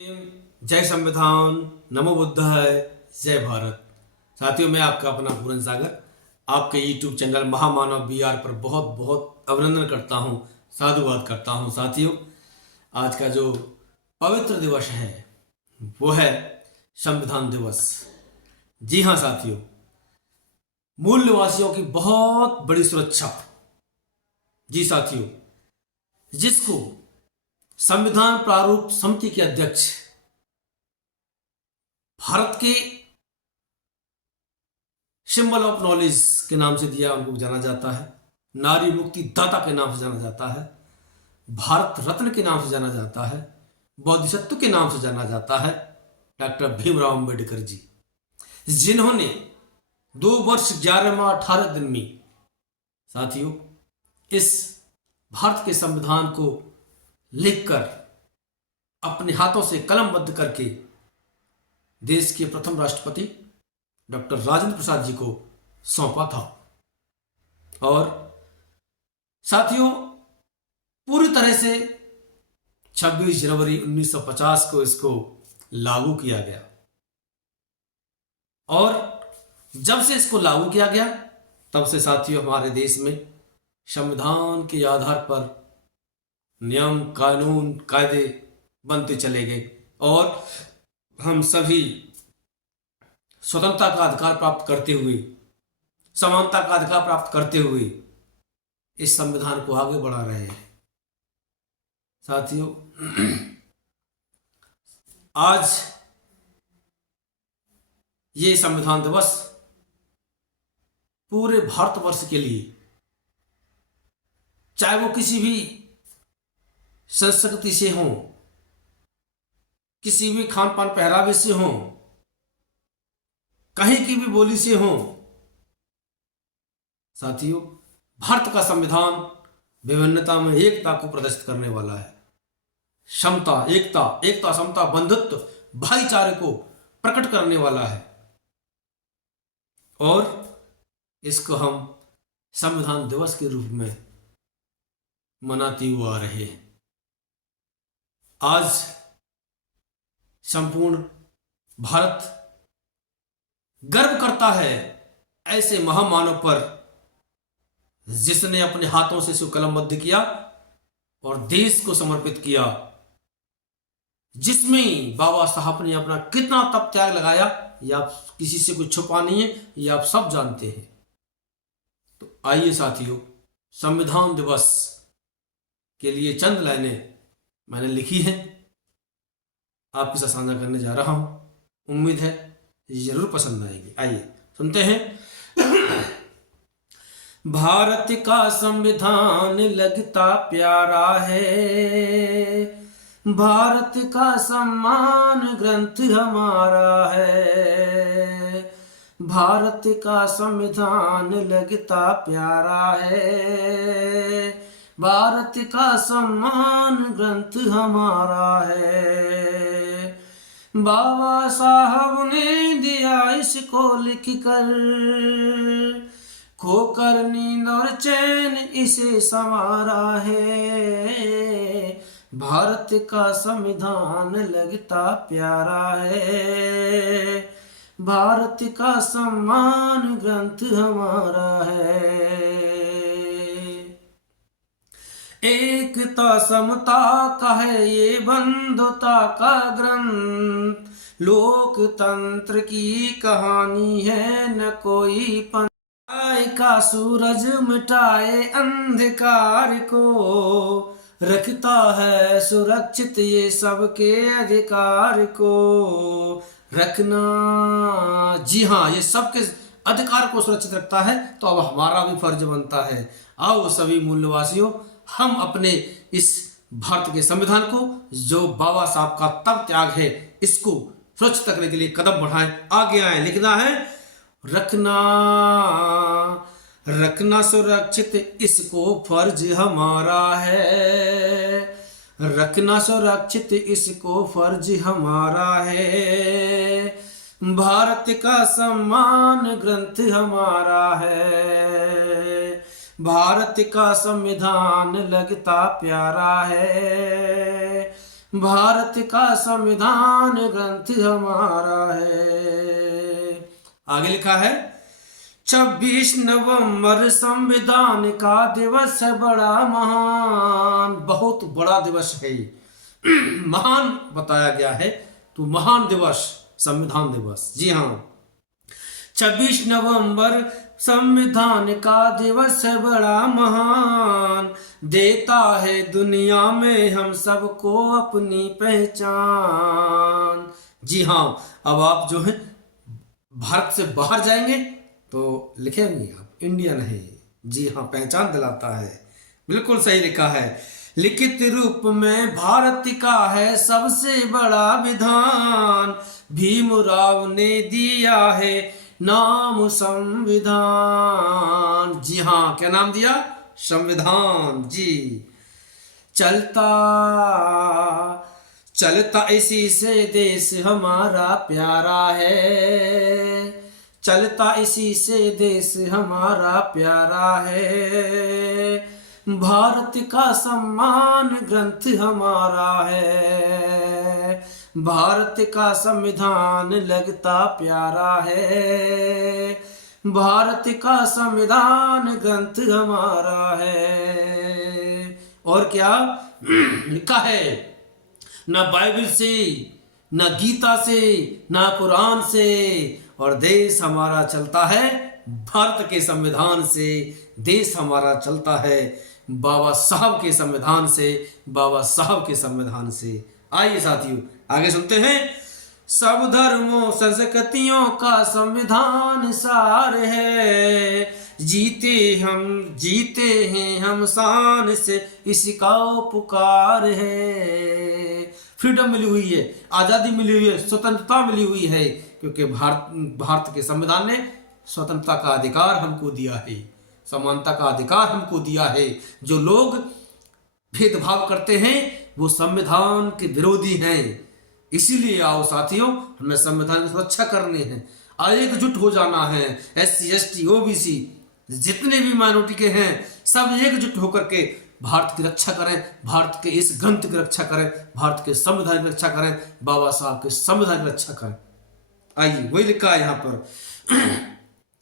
जय संविधान, नमो बुद्धाय, जय भारत। साथियों, मैं आपका अपना पूरन सागर आपके यूट्यूब चैनल महामानव बीआर पर बहुत बहुत अभिनंदन करता हूं, साधुवाद करता हूं। साथियों, आज का जो पवित्र दिवस है वो है संविधान दिवस। जी हाँ साथियों, मूल निवासियों की बहुत बड़ी सुरक्षा। जी साथियों, जिसको संविधान प्रारूप समिति के अध्यक्ष, भारत के सिंबल ऑफ नॉलेज के नाम से दिया उनको जाना जाता है, नारी मुक्ति दाता के नाम से जाना जाता है, भारत रत्न के नाम से जाना जाता है, बोधिसत्व के नाम से जाना जाता है, डॉक्टर भीमराव अंबेडकर जी, जिन्होंने 2 वर्ष 11 माह 18 दिन में साथियों इस भारत के संविधान को लिखकर अपने हाथों से कलमबद्ध करके देश के प्रथम राष्ट्रपति डॉक्टर राजेंद्र प्रसाद जी को सौंपा था। और साथियों, पूरी तरह से 26 जनवरी 1950 को इसको लागू किया गया। और जब से इसको लागू किया गया तब से साथियों हमारे देश में संविधान के आधार पर नियम, कानून, कायदे बनते चले गए और हम सभी स्वतंत्रता का अधिकार प्राप्त करते हुए, समानता का अधिकार प्राप्त करते हुए इस संविधान को आगे बढ़ा रहे हैं। साथियों, आज ये संविधान दिवस पूरे भारतवर्ष के लिए, चाहे वो किसी भी संस्कृति से हो, किसी भी खान पान पहरावे से हो, कहीं की भी बोली से हो, साथियों भारत का संविधान विभिन्नता में एकता को प्रदर्शित करने वाला है। समता, एकता, समता, बंधुत्व, भाईचारे को प्रकट करने वाला है और इसको हम संविधान दिवस के रूप में मनाते हुए आ रहे हैं। आज संपूर्ण भारत गर्व करता है ऐसे महामानव पर जिसने अपने हाथों से इसको कलमबद्ध किया और देश को समर्पित किया, जिसमें बाबा साहब ने अपना कितना तप त्याग लगाया, यह आप किसी से कुछ छुपा नहीं है, यह आप सब जानते हैं। तो आइए साथियों, संविधान दिवस के लिए चंद लाइनें मैंने लिखी हैं, आपके साथ साझा करने जा रहा हूं। उम्मीद है जरूर पसंद आएगी। आइए सुनते हैं। भारत का संविधान लगता प्यारा है, भारत का सम्मान ग्रंथ हमारा है, भारत का संविधान लगता प्यारा है, भारत का सम्मान ग्रंथ हमारा है। बाबा साहब ने दिया इसको लिख कर, खोकर नींद और चैन इसे संवारा है, भारत का संविधान लगता प्यारा है, भारत का सम्मान ग्रंथ हमारा है। एकता समता का है ये बंधुता का ग्रंथ, लोकतंत्र की कहानी है न कोई पंथ, का सूरज मिटाए अंधकार को, रखता है सुरक्षित ये सबके अधिकार को रखना। जी हाँ, ये सबके अधिकार को सुरक्षित रखता है, तो अब हमारा भी फर्ज बनता है। आओ सभी मूल्यवासियों, हम अपने इस भारत के संविधान को, जो बाबा साहब का तप त्याग है, इसको सुरक्षित रखने के लिए कदम बढ़ाएं, आगे आए। लिखना है रखना सुरक्षित इसको फर्ज हमारा है, रखना सुरक्षित इसको फर्ज हमारा है, भारत का सम्मान ग्रंथ हमारा है, भारत का संविधान लगता प्यारा है, भारत का संविधान ग्रंथ हमारा है। आगे लिखा है 26 नवंबर संविधान का दिवस है बड़ा महान। बहुत बड़ा दिवस है, महान बताया गया है, तो महान दिवस संविधान दिवस। जी हाँ, 26 नवंबर संविधान का दिवस है बड़ा महान, देता है दुनिया में हम सबको अपनी पहचान। जी हाँ, अब आप जो है भारत से बाहर जाएंगे तो लिखेंगे आप इंडियन है। जी हाँ, पहचान दिलाता है, बिल्कुल सही लिखा है। लिखित रूप में भारत का है सबसे बड़ा विधान, भीमराव ने दिया है नाम संविधान। जी हाँ, क्या नाम दिया? संविधान। जी, चलता चलता इसी से देश हमारा प्यारा है, चलता इसी से देश हमारा प्यारा है, भारत का सम्मान ग्रंथ हमारा है, भारत का संविधान लगता प्यारा है, भारत का संविधान ग्रंथ हमारा है। और क्या लिखा है? न बाइबल से, न गीता से, न कुरान से, और देश हमारा चलता है भारत के संविधान से। देश हमारा चलता है बाबा साहब के संविधान से, बाबा साहब के संविधान से। आइए साथियों, आगे सुनते हैं। सब धर्मों संस्कृतियों का संविधान सार है, जीते हैं हम शान से, इसका पुकार है। फ्रीडम मिली हुई है, आज़ादी मिली हुई है, स्वतंत्रता मिली हुई है, क्योंकि भारत के संविधान ने स्वतंत्रता का अधिकार हमको दिया है, समानता का अधिकार हमको दिया है। जो लोग भेदभाव करते हैं वो संविधान के विरोधी हैं। इसीलिए आओ साथियों, हमें संविधान की सुरक्षा करनी है, एकजुट हो जाना है। SC ST OBC जितने भी माइनॉरिटी के हैं सब एकजुट होकर के भारत की रक्षा करें, भारत के इस ग्रंथ की रक्षा करें, भारत के संविधान की रक्षा करें, बाबा साहब के संविधान की रक्षा करें। आइए, वही लिखा है यहाँ पर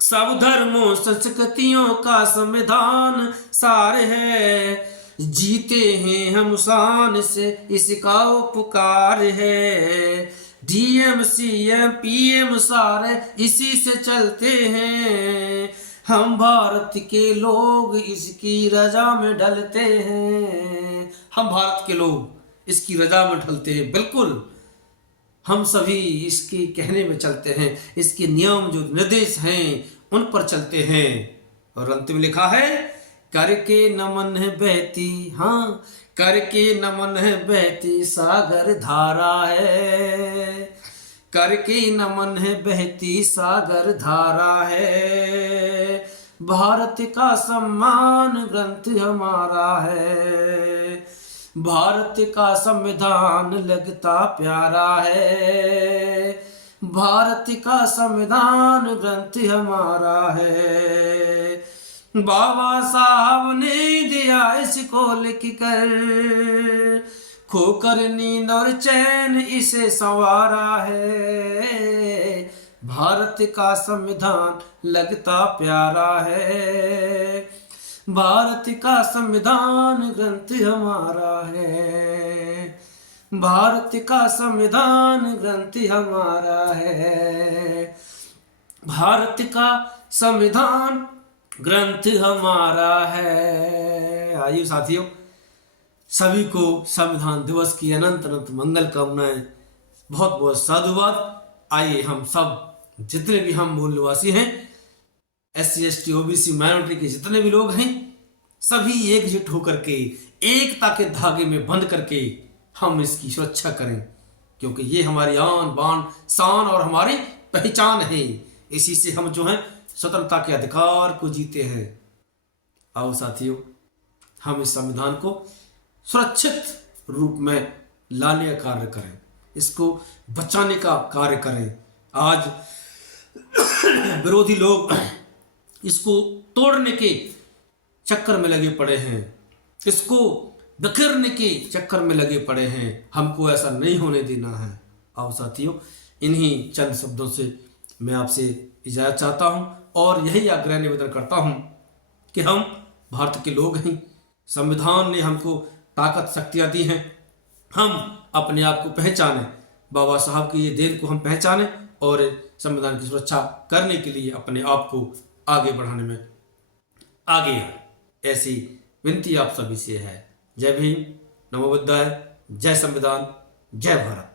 सब धर्मों संस्कृतियों का संविधान सार है, जीते हैं हम शान से, इसका उपकार है। DM CM PM सारे इसी से चलते हैं, हम भारत के लोग इसकी रजा में ढलते हैं। हम भारत के लोग इसकी रजा में ढलते हैं, बिल्कुल हम सभी इसके कहने में चलते हैं, इसके नियम जो निर्देश हैं उन पर चलते हैं। और अंत में लिखा है करके नमन है बहती, हाँ करके नमन है बहती सागर धारा है, करके नमन है बहती सागर धारा है, भारत का सम्मान ग्रंथ हमारा है, भारत का संविधान लगता प्यारा है, भारत का संविधान ग्रंथ हमारा है, बाबा साहब ने दिया इसको लिख कर, खोकर नींद और चैन इसे संवारा है, भारत का संविधान लगता प्यारा है, भारत का संविधान ग्रंथ हमारा है, भारत का संविधान ग्रंथ हमारा है, भारत का संविधान ग्रंथ हमारा है। आइए साथियों, सभी को संविधान दिवस की अनंत अनंत मंगल कामनाएं, बहुत बहुत साधुवाद। आइए हम सब जितने भी हम मूल निवासी हैं, SC ST OBC माइनॉरिटी के जितने भी लोग हैं, सभी एकजुट होकर के एकता के धागे में बंध करके हम इसकी सुरक्षा करें, क्योंकि ये हमारी आन बान शान और हमारी पहचान है। इसी से हम जो हैं स्वतंत्रता के अधिकार को जीते हैं। आओ साथियों, हम इस संविधान को सुरक्षित रूप में लाने का कार्य करें, इसको बचाने का कार्य करें। आज विरोधी लोग इसको तोड़ने के चक्कर में लगे पड़े हैं, इसको बिखरने के चक्कर में लगे पड़े हैं, हमको ऐसा नहीं होने देना है। आओ साथियों, इन्हीं चंद शब्दों से मैं आपसे इजाज़त चाहता हूँ और यही आग्रह निवेदन करता हूँ कि हम भारत के लोग हैं, संविधान ने हमको ताकत शक्तियाँ दी हैं, हम अपने आप को पहचानें, बाबा साहब की ये देन को हम पहचानें और संविधान की सुरक्षा करने के लिए अपने आप को आगे बढ़ाने में आगे आए, ऐसी विनती आप सभी से है। जय भीम, नमो बुद्धाय, जय संविधान, जय भारत।